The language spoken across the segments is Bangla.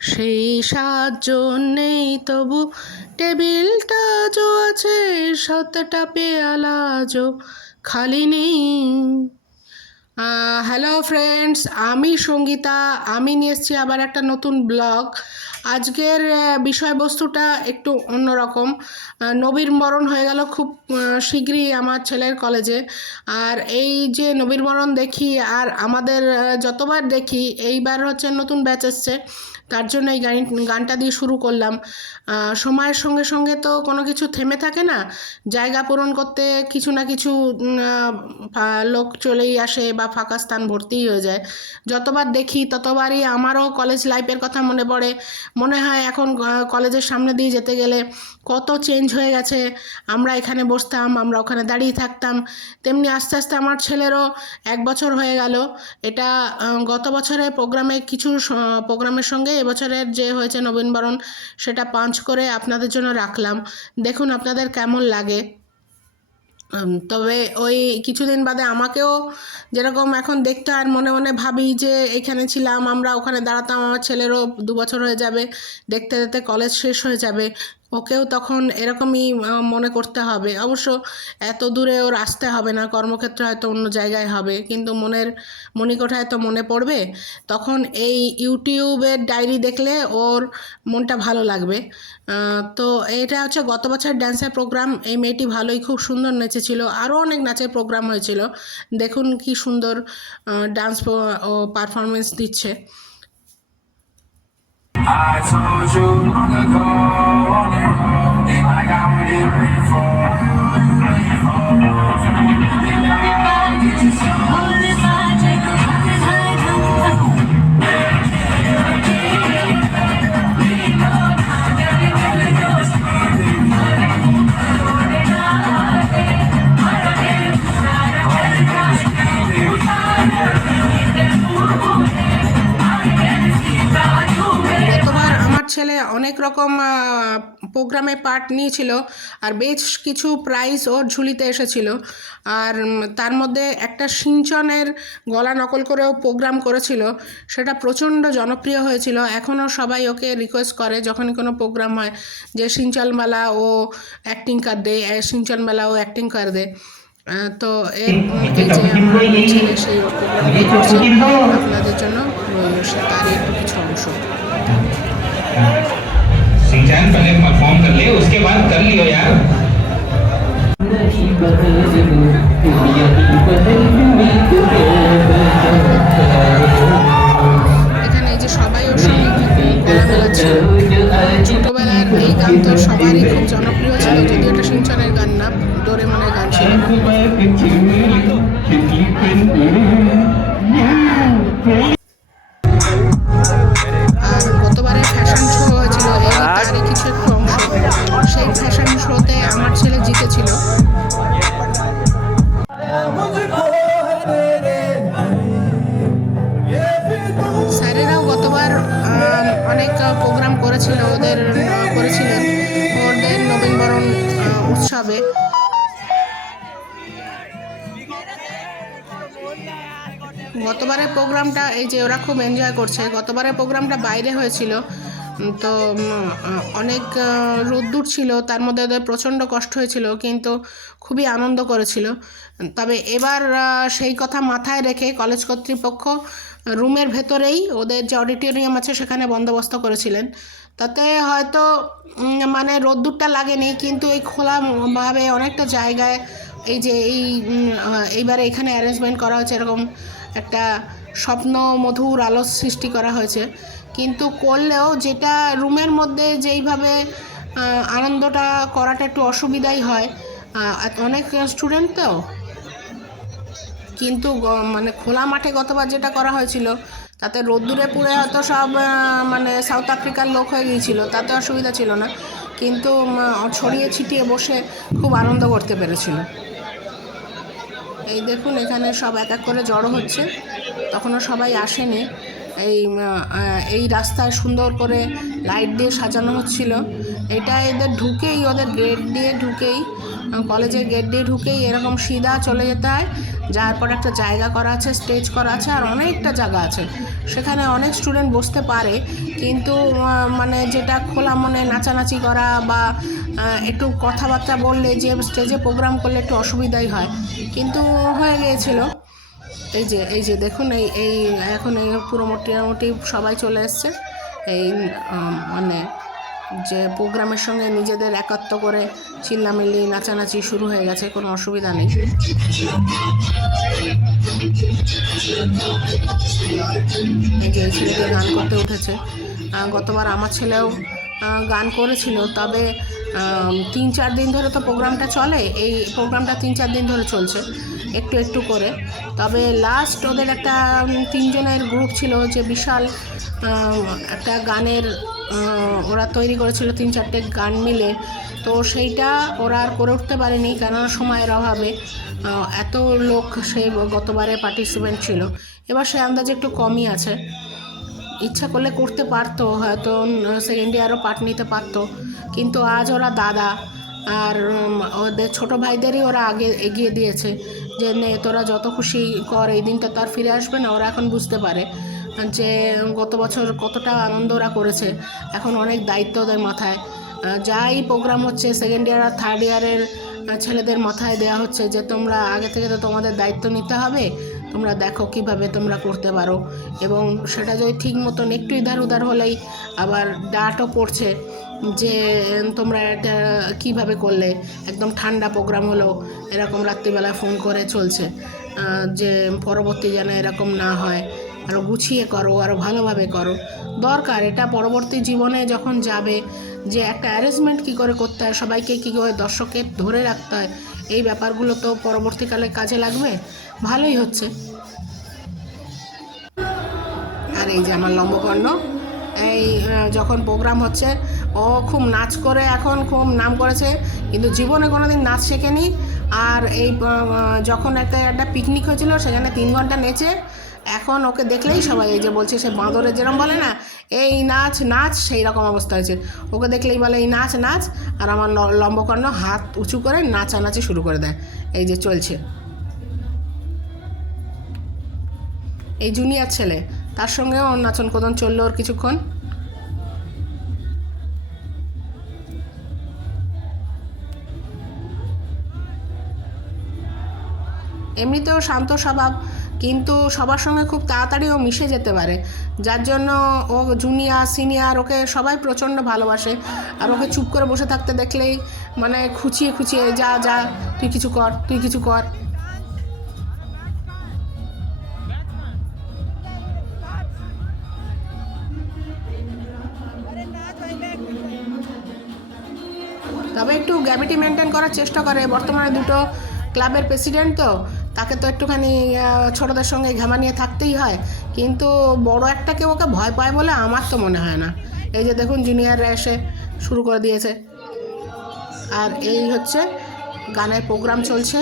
সেই সাহায্য নেই তবু টেবিলটা জো আছে, 7টা পেয়ালা জো খালি নেই। হ্যালো ফ্রেন্ডস, আমি সঙ্গীতা। আমি নিয়ে এসেছি আবার একটা নতুন ব্লগ। আজকের বিষয়বস্তুটা একটু অন্যরকম। নবীনবরণ হয়ে গেল খুব শীঘ্রই আমার ছেলের কলেজে। আর এই যে নবীনবরণ দেখি আর আমাদের যতবার দেখি, এইবার হচ্ছে নতুন ব্যাচ এসছে, তার জন্য এই গানটা দিয়ে শুরু করলাম। সময়ের সঙ্গে সঙ্গে তো কোনো কিছু থেমে থাকে না, জায়গা পূরণ করতে কিছু না কিছু লোক চলেই আসে বা ফাঁকা স্থান ভর্তিই হয়ে যায়। যতবার দেখি ততবারই আমারও কলেজ লাইফের কথা মনে পড়ে। মনে হয় এখন কলেজের সামনে দিয়ে যেতে গেলে কত চেঞ্জ হয়ে গেছে। আমরা এখানে বসতাম, আমরা ওখানে দাঁড়িয়ে থাকতাম, তেমনি আস্তে আস্তে আমার ছেলেরও 1 বছর হয়ে গেল। এটা গত বছরের প্রোগ্রামে কিছু প্রোগ্রামের সঙ্গে এবছরের যে হয়েছে নবীনবরণ, সেটা পাঞ্চ করে আপনাদের জন্য রাখলাম। দেখুন আপনাদের কেমন লাগে। তবে ওই কিছুদিন বাদে আমাকেও যেরকম এখন দেখতে আর মনে মনে ভাবি যে এখানে ছিলাম, আমরা ওখানে দাঁড়াতাম, আমার ছেলেরও 2 বছর হয়ে যাবে, দেখতে দেখতে কলেজ শেষ হয়ে যাবে, ওকেও তখন এরকমই মনে করতে হবে। অবশ্য এত দূরে ওর আসতে হবে না, কর্মক্ষেত্র হয়তো অন্য জায়গায় হবে, কিন্তু মনের মণিকোঠায় তো মনে পড়বে। তখন এই ইউটিউবের ডায়েরি দেখলে ওর মনটা ভালো লাগবে। তো এটা হচ্ছে গত বছর ড্যান্সের প্রোগ্রাম। এই মেয়েটি ভালোই খুব সুন্দর নেচেছিল, আরও অনেক নাচের প্রোগ্রাম হয়েছিল। দেখুন কি সুন্দর ডান্স ও পারফরমেন্স দিচ্ছে। I told you long ago, like I would hear it before. ছেলে অনেক রকম প্রোগ্রামে পার্ট নিয়েছিল, আর বেশ কিছু প্রাইজ ওর ঝুলিতে এসেছিল। আর তার মধ্যে একটা সিঞ্চনের গলা নকল করেও প্রোগ্রাম করেছিল, সেটা প্রচণ্ড জনপ্রিয় হয়েছিল। এখনও সবাই ওকে রিকোয়েস্ট করে যখনই কোনো প্রোগ্রাম হয় যে সিঞ্চনবালা ও অ্যাক্টিং কর দে, সিঞ্চনবালা ও অ্যাক্টিং কর দে। তো এই যে আমার ছেলে সেই প্রোগ্রামটা করছে, আপনাদের জন্য রইল সে তার একটু কিছু অংশ। सिंचान पहले परफॉर्म कर ले, उसके बाद कर लियो यार। এখানে এই যে সবাই ওর সঙ্গে গলা মেলাচ্ছে। ছোটবেলার এই গান তো সবারই খুব জনপ্রিয় ছিল, যদি এটা সিঞ্চনের গান না, ডোরেমনের গান ছিল। আর গতবারের ফ্যাশন শো হয়েছিল, এই তারই কিছু একটু অংশ। সেই ফ্যাশন শোতে আমার ছেলে জিতেছিল। স্যারেরাও গতবার অনেক প্রোগ্রাম করেছিল, করেছিলেন ওদের নবীনবরণ উৎসবে। গতবারের প্রোগ্রামটা এই যে ওরা খুব এনজয় করছে। গতবারের প্রোগ্রামটা বাইরে হয়েছিল, তো অনেক রোদ্দুর ছিল, তার মধ্যে ওদের প্রচণ্ড কষ্ট হয়েছিল, কিন্তু খুবই আনন্দ করেছিল। তবে এবার সেই কথা মাথায় রেখে কলেজ কর্তৃপক্ষ রুমের ভেতরেই ওদের যে অডিটোরিয়াম আছে সেখানে বন্দোবস্ত করেছিলেন। তাতে হয়তো মানে রোদ্দুরটা লাগেনি, কিন্তু এই খোলাভাবে অনেকটা জায়গায় এই যে এইবারে এখানে অ্যারেঞ্জমেন্ট করা হয়েছে, এরকম একটা স্বপ্ন মধুর আলো সৃষ্টি করা হয়েছে। কিন্তু করলেও যেটা রুমের মধ্যে যেইভাবে আনন্দটা করাটা একটু অসুবিধাই হয়, অনেক স্টুডেন্ট তো। কিন্তু মানে খোলা মাঠে গতবার যেটা করা হয়েছিল, তাতে রোদ্দুরে পুড়ে হয়তো সব মানে সাউথ আফ্রিকার লোক হয়ে গিয়েছিল, তাতে অসুবিধা ছিল না, কিন্তু ছড়িয়ে ছিটিয়ে বসে খুব আনন্দ করতে পেরেছিল। এই দেখুন এখানে সব এক এক করে জড়ো হচ্ছে, তখনও সবাই আসেনি। এই রাস্তায় সুন্দর করে লাইট দিয়ে সাজানো হচ্ছিল। এটা এদের ঢুকেই, ওদের গেট দিয়ে ঢুকেই, কলেজের গেট দিয়ে ঢুকেই এরকম সিধা চলে যেতে হয়, যাওয়ার পর একটা জায়গা করা আছে, স্টেজ করা আছে, আর অনেকটা জায়গা আছে, সেখানে অনেক স্টুডেন্ট বসতে পারে। কিন্তু মানে যেটা খোলা মনে নাচানাচি করা বা একটু কথাবার্তা বললে, যে স্টেজে প্রোগ্রাম করলে একটু অসুবিধাই হয়, কিন্তু হয়ে গিয়েছিল। এই যে দেখুন, এই এখন এই পুরো মোটামুটি সবাই চলে এসছে। এই মানে যে প্রোগ্রামের সঙ্গে নিজেদের একাত্ম করে চিল্লামিল্লি নাচানাচি শুরু হয়ে গেছে, কোনো অসুবিধা নেই। এই যে এই ছেলেটি গান করতে উঠেছে। গতবার আমার ছেলেও গান করেছিল, তবে 3-4 দিন ধরে তো প্রোগ্রামটা চলে, এই প্রোগ্রামটা 3-4 দিন ধরে চলছে একটু একটু করে। তবে লাস্ট ওদের একটা 3 জনের গ্রুপ ছিল, যে বিশাল একটা গানের ওরা তৈরি করেছিল, 3-4টে গান মিলে। তো সেইটা ওরা আর করে উঠতে পারেনি, কেননা সময়ের অভাবে। এত লোক সেই গতবারে পার্টিসিপেন্ট ছিল, এবার সে আন্দাজে একটু কমই আছে। ইচ্ছা করলে করতে পারতো, হয়তো সেকেন্ড ইয়ারও পার্ট নিতে পারতো, কিন্তু আজ ওরা দাদা আর ওদের ছোটো ভাইদেরই ওরা আগে এগিয়ে দিয়েছে, যে নে তোরা যত খুশি কর, এই দিনটা তো আর ফিরে আসবে না। ওরা এখন বুঝতে পারে যে গত বছর কতটা আনন্দ ওরা করেছে, এখন অনেক দায়িত্ব ওদের মাথায়। যাই প্রোগ্রাম হচ্ছে, সেকেন্ড ইয়ার আর থার্ড ইয়ারের ছেলেদের মাথায় দেওয়া হচ্ছে যে তোমরা আগে থেকে তো তোমাদের দায়িত্ব নিতে হবে, তোমরা দেখো কিভাবে তোমরা করতে পারো। এবং সেটা যদি ঠিক মতন একটু ইধার উধার হলেই আবার ডাঁটও পড়ছে যে তোমরা এটা কীভাবে করলে, একদম ঠান্ডা প্রোগ্রাম হলো, এরকম রাত্রিবেলা ফোন করে চলছে, যে পরবর্তী যেন এরকম না হয়, আরও গুছিয়ে করো, আরও ভালোভাবে করো। দরকার এটা পরবর্তী জীবনে যখন যাবে, যে একটা অ্যারেঞ্জমেন্ট কী করে করতে হয়, সবাইকে কী করে দর্শকের ধরে রাখতে হয়, এই ব্যাপারগুলো তো পরবর্তীকালে কাজে লাগবে। ভালোই হচ্ছে। আর এই যে আমার লম্বকর্ণ, এই যখন প্রোগ্রাম হচ্ছে ও খুব নাচ করে, এখন খুব নাম করেছে, কিন্তু জীবনে কোনো দিন নাচ শেখেনি। আর এই যখন একটা পিকনিক হয়েছিল, সেখানে 3 ঘন্টা নেচে, এখন ওকে দেখলেই সবাই এই যে বলছে, সে বাঁদরের যেরকম বলে না এই নাচ নাচ, সেই রকম অবস্থা হয়েছে। ওকে দেখলেই বলে এই নাচ নাচ, আর আমার লম্বকর্ণ হাত উঁচু করে নাচানাচি শুরু করে দেয়। এই যে চলছে, এই জুনিয়র ছেলে, তার সঙ্গেও নাচন কোদন চললো ওর কিছুক্ষণ। এমনিতেও শান্ত স্বভাব, কিন্তু সবার সঙ্গে খুব তাড়াতাড়ি ও মিশে যেতে পারে, যার জন্য ও জুনিয়র সিনিয়র ওকে সবাই প্রচণ্ড ভালোবাসে। আর ওকে চুপ করে বসে থাকতে দেখলেই মানে খুঁচিয়ে খুঁচিয়ে যা যা তুই কিছু কর, তুই কিছু কর। তবে একটু গ্র্যাভিটি মেনটেন করার চেষ্টা করে। বর্তমানে 2টো ক্লাবের প্রেসিডেন্ট, তো তাকে তো একটুখানি ছোটদের সঙ্গে ঘামা নিয়ে থাকতেই হয়, কিন্তু বড় একটাকে ওকে ভয় পায় বলে আমার তো মনে হয় না। এই যে দেখুন, জুনিয়ররা এসে শুরু করে দিয়েছে। আর এই হচ্ছে গানের প্রোগ্রাম চলছে।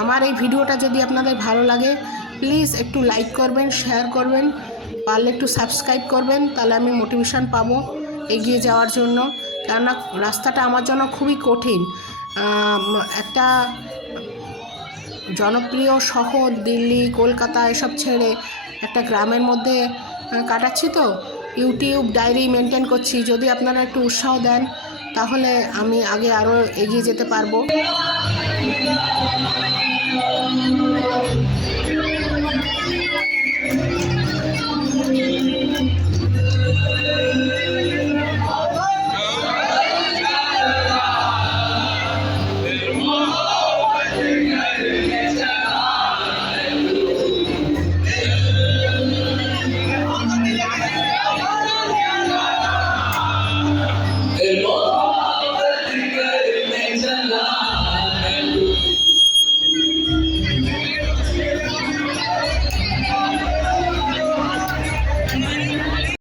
আমার এই ভিডিওটা যদি আপনাদের ভালো লাগে, প্লিজ একটু লাইক করবেন, শেয়ার করবেন, পারলে একটু সাবস্ক্রাইব করবেন, তাহলে আমি মোটিভেশন পাবো এগিয়ে যাওয়ার জন্য। কেননা রাস্তাটা আমার জন্য খুবই কঠিন। একটা জনপ্রিয় শহর দিল্লি, কলকাতা এসব ছেড়ে একটা গ্রামের মধ্যে কাটাচ্ছি, তো ইউটিউব ডায়েরি মেনটেন করছি। যদি আপনারা একটু উৎসাহ দেন, তাহলে আমি আগে আরও এগিয়ে যেতে পারবো।